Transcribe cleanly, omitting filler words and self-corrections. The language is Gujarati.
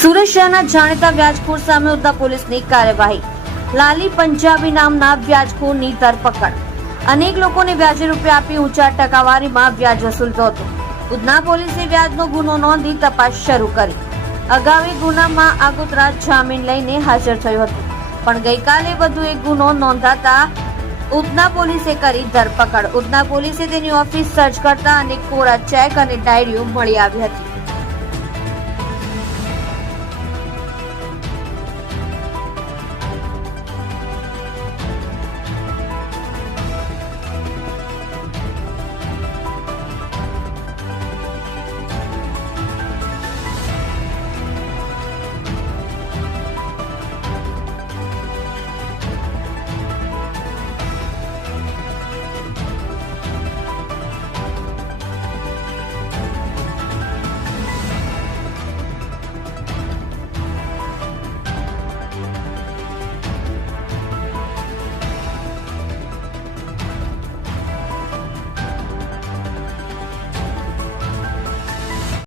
સુરત શહેરના જાણીતા વ્યાજખોર સામે ઉધના પોલીસની કાર્યવાહી. લાલી પંજાબી નામના વ્યાજખોરની ધરપકડ. અનેક લોકોને વ્યાજે રૂપિયા આપી ઊંચા ટકાવારીમાં વ્યાજ વસૂલતો હતો. ઉધના પોલીસે વ્યાજનો ગુનો નોંધી તપાસ શરૂ કરી. અગાઉ એક ગુનામાં આગોતરા જામીન લઈને હાજર થયો હતો, પણ ગઈકાલે વધુ એક ગુનો નોંધાતા ઉધના પોલીસે કરી ધરપકડ. ઉધના પોલીસે તેની ઓફિસ સર્ચ કરતા અનેક કોરા ચેક અને ડાયરીઓ મળી આવી હતી.